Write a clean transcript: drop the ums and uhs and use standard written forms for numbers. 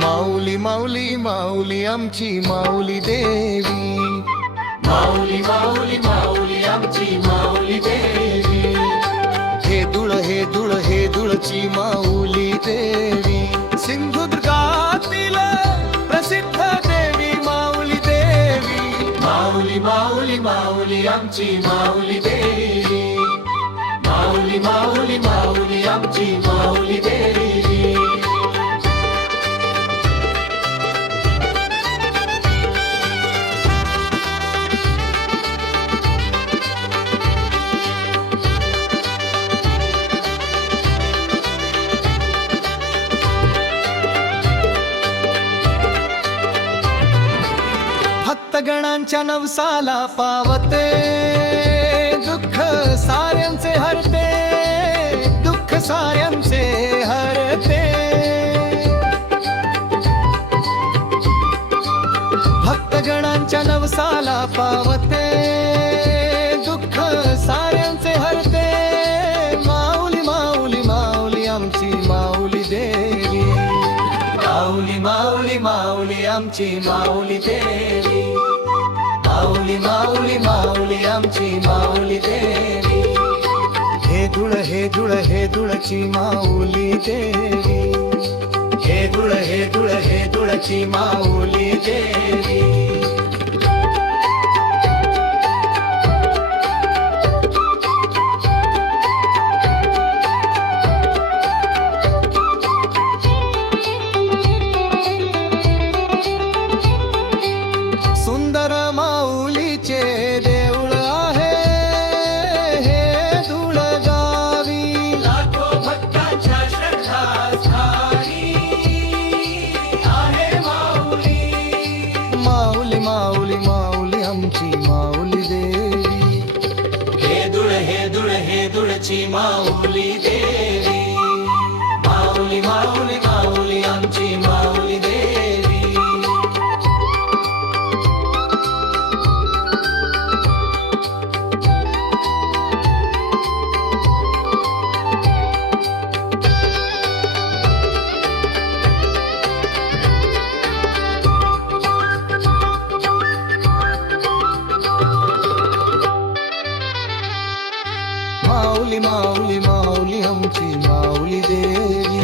माऊली माऊली माऊली आमची माऊली देवी, माऊली माऊली माऊली आमची माऊली देवी, हे दुळची माऊली देवी, सिंधुदुर्गातील प्रसिद्ध देवी माऊली देवी, माऊली माऊली माऊली आमची माऊली देवी, माऊली माऊली माऊली आमची माऊली देवी. भक्तगणांच्या नवसाला पावते, दुःख साऱ्यांचे हरते, दुःख साऱ्यांचे हरते. भक्तगणांच्या नवसाला पावते, दुःख साऱ्यांचे हरते. माऊली माऊली माऊली आमची माऊली देवी, माऊली माऊली माऊली आमची माऊली देवी, माऊली माऊली माऊली आमची माऊली देवी, हे दुळची माऊली देवी, हे दुळची माऊली देवी. सुंदर माऊलीचे देऊळ आहे हे धुळ गावी, लाखो भक्तांच्या श्रद्धास्थानी आहे माऊली, माऊली माऊली माऊली आमची माऊली देवी, हे दुळची माऊली देवी, माऊली माऊली माऊली आमची माऊली देवी. माऊली माऊली माऊली आमची माऊली देवी,